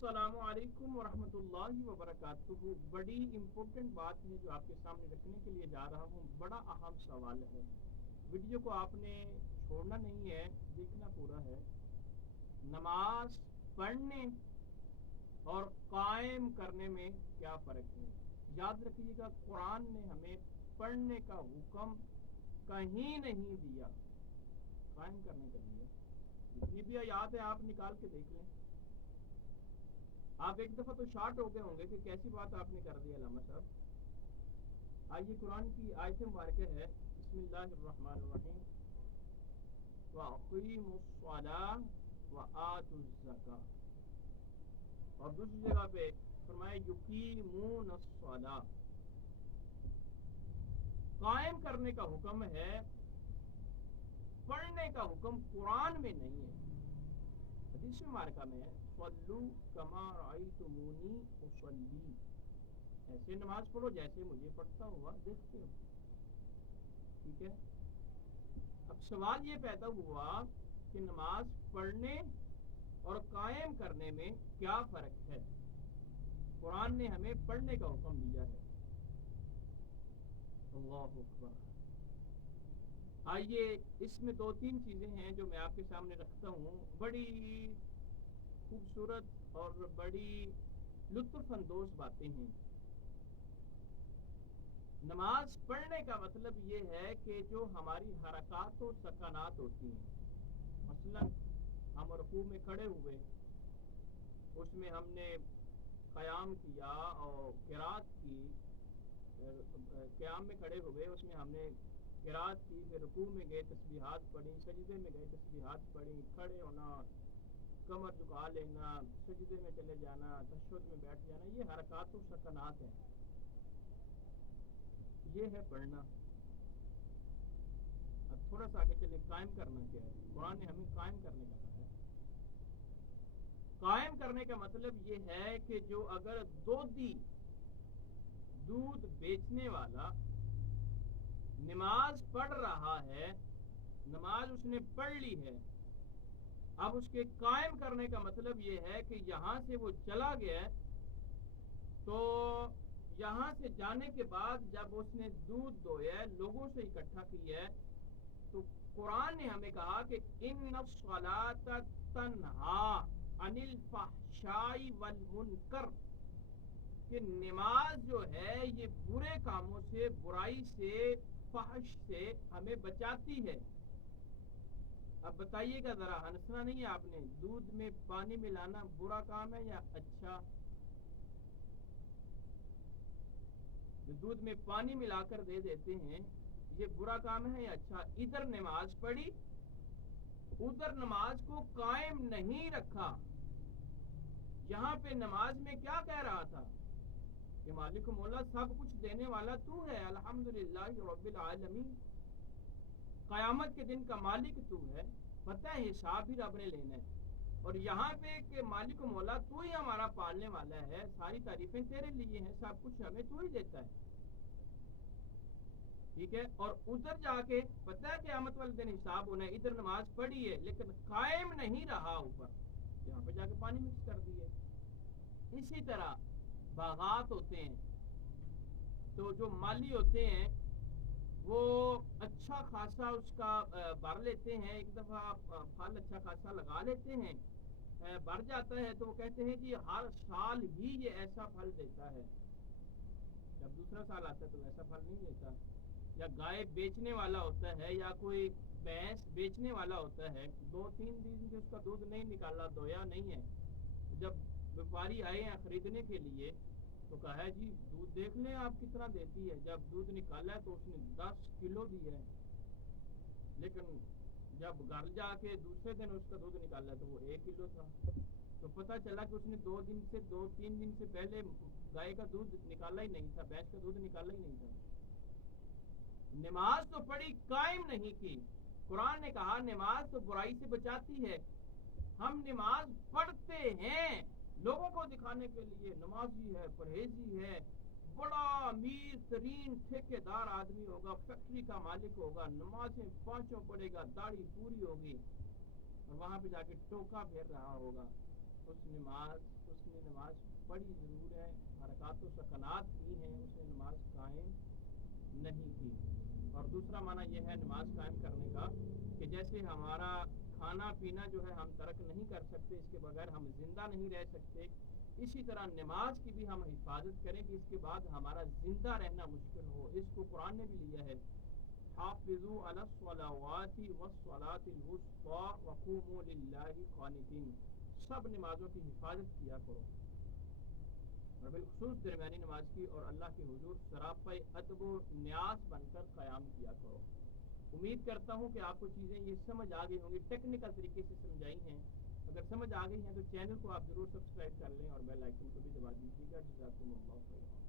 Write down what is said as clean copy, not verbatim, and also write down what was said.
السلام علیکم ورحمۃ اللہ وبرکاتہ. بڑی امپورٹنٹ بات ہے جو آپ کے سامنے رکھنے کے لیے جا رہا ہوں. بڑا اہم سوال ہے. ویڈیو کو آپ نے چھوڑنا نہیں ہے, دیکھنا پورا ہے. نماز پڑھنے اور قائم کرنے میں کیا فرق ہے؟ یاد رکھیے گا, قرآن نے ہمیں پڑھنے کا حکم کہیں نہیں دیا, قائم کرنے کا دیا. جتنی بھی آیات ہے آپ نکال کے دیکھ لیں. آپ ایک دفعہ تو شارٹ ہو گئے ہوں گے کہ کیسی بات آپ نے کر دی علامہ صاحب. آئیے قرآن کی آیت مبارکہ ہے, بسم اللہ الرحمن الرحیم. وَأَقِيمُوا الصَّلَاةَ وَآتُوا الزَّكَاةَ. اور دوسری جگہ پہ فرمائے یقیمون الصلاۃ. قائم کرنے کا حکم ہے, پڑھنے کا حکم قرآن میں نہیں ہے. حدیث مبارکہ میں ہے صلو کما رأیتمونی اصلی, ایسے نماز پڑھو جیسے مجھے پڑھتا ہوا دیکھتے ہو. ٹھیک ہے. اب سوال یہ پیدا ہوا کہ نماز پڑھنے اور قائم کرنے میں کیا فرق ہے؟ قرآن نے ہمیں پڑھنے کا حکم دیا ہے. اللہ اکبر. آئیے اس میں دو تین چیزیں ہیں جو میں آپ کے سامنے رکھتا ہوں. بڑی خوبصورت اور بڑی لطف اندوز باتیں ہیں. نماز پڑھنے کا مطلب یہ ہے کہ جو ہماری حرکات و سکنات ہوتی ہیں, مثلا ہم رکوع میں کھڑے ہوئے, اس میں ہم نے قیام کیا اور قرات کی, قیام میں کھڑے ہوئے اس میں ہم نے قرات کی, پھر رکوع میں گئے تسبیحات پڑھی, سجدے میں گئے تسبیحات پڑھی, کھڑے ہونا, کمر جھکا لینا, سجدے میں چلے جانا, تشہد میں بیٹھ جانا, یہ حرکات و سکنات ہیں. یہ ہے پڑھنا. اب تھوڑا سا آگے چلے, قائم کرنا کیا ہے؟ قرآن نے ہمیں قائم کرنے کا کہا ہے. قائم کرنے کا مطلب یہ ہے کہ جو اگر دودھ بیچنے والا نماز پڑھ رہا ہے, نماز اس نے پڑھ لی ہے, اب اس کے قائم کرنے کا مطلب یہ ہے کہ یہاں سے وہ چلا گیا, تو یہاں سے جانے کے بعد جب اس نے دودھ دویا, لوگوں سے اکٹھا کیا, تو قرآن نے ہمیں کہا کہ ان الصلاۃ تنہی عن الفحشاء والمنکر, کہ نماز جو ہے یہ برے کاموں سے, برائی سے, فحش سے ہمیں بچاتی ہے. اب بتائیے گا ذرا, ہنسنا نہیں ہے آپ نے, دودھ میں پانی ملانا برا کام ہے یا اچھا؟ دودھ میں پانی ملا کر دے دیتے ہیں, یہ برا کام ہے یا اچھا؟ ادھر نماز پڑھی, ادھر نماز کو قائم نہیں رکھا. یہاں پہ نماز میں کیا کہہ رہا تھا کہ مالک مولا سب کچھ دینے والا تو ہے, الحمدللہ رب العالمین, قیامت کے دن کا مالک تو ہے, پتہ ہے حساب بھی رب نے لینا ہے. اور یہاں پہ کہ مالک مولا تو ہی ہمارا پالنے والا ہے, ساری تعریفیں تیرے لیے ہیں, سب کچھ ہمیں تو ہی دیتا ہے. ٹھیک ہے. اور ادھر جا کے پتہ ہے قیامت والے دن حساب ہونا ہے, ادھر نماز پڑھی ہے لیکن قائم نہیں رہا اوپر, یہاں پہ جا کے پانی مکس کر دیے. اسی طرح باغات ہوتے ہیں, تو جو مالی ہوتے ہیں وہ اچھا خاصا اس کا بھر لیتے ہیں, ایک دفعہ پھل اچھا خاصا لگا لیتے ہیں, بھر جاتا ہے تو وہ کہتے ہیں جی ہر سال ہی یہ ایسا پھل دیتا ہے. جب دوسرا سال آتا ہے تو ایسا پھل نہیں دیتا. یا گائے بیچنے والا ہوتا ہے یا کوئی بھینس بیچنے والا ہوتا ہے, 2-3 دن سے اس کا دودھ نہیں نکالا, دھویا نہیں ہے, جب ویپاری آئے ہیں خریدنے کے لیے تو کہا ہے جی دودھ دیکھ لیں آپ کتنا دیتی ہے. جب دودھ نکالا ہے تو اس نے 10 کلو دیا ہے, لیکن جب گھر جا کے دوسرے دن اس کا دودھ نکالا تو وہ 1 کلو تھا. تو پتہ چلا کہ اس نے 2-3 دن سے پہلے گائے کا دودھ نکالا ہی نہیں تھا, بھینس کا دودھ نکالا ہی نہیں تھا. نماز تو پڑھی, قائم نہیں کی. قرآن نے کہا نماز تو برائی سے بچاتی ہے. ہم نماز پڑھتے ہیں لوگوں کو دکھانے کے لیے, نمازی ہے, پرہیزی ہے, بڑا امیر ترین ٹھیکیدار آدمی ہوگا, فیکٹری کا مالک ہوگا, نمازیں 5 پڑھے گا, داڑھی پوری ہوگی, اور وہاں پہ جا کے ٹوکا پھیر رہا ہوگا, اس نے نماز پڑھی ضرور ہے، حرکات و سکنات کی ہیں، اس نے نماز قائم نہیں کی۔ اور دوسرا معنی یہ ہے نماز قائم کرنے کا کہ جیسے ہمارا کھانا پینا جو ہے ہم ترک نہیں کر سکتے، اس کے بغیر ہم زندہ نہیں رہ سکتے، اسی طرح نماز کی بھی ہم حفاظت کریں کہ اس کے بعد ہمارا زندہ رہنا مشکل ہو۔ اس کو قرآن نے بھی لیا ہے، حافظوا علی الصلوات والصلاة الوسطی وقوموا للہ قانتین، سب نمازوں کی حفاظت کیا کرو، اور بالخصوص درمیانی نماز کی، اور اللہ کے حضور سراپا ادب و نیاز بن کر قیام کیا کرو۔ امید کرتا ہوں کہ آپ کو چیزیں یہ سمجھ آ گئی ہوں گی، ٹیکنیکل طریقے سے سمجھائی ہیں۔ اگر سمجھ آ گئی ہیں تو چینل کو آپ ضرور سبسکرائب کر لیں اور بیل آئیکن کو بھی دبا دیجیے گا۔ جزاکم اللہ خیر۔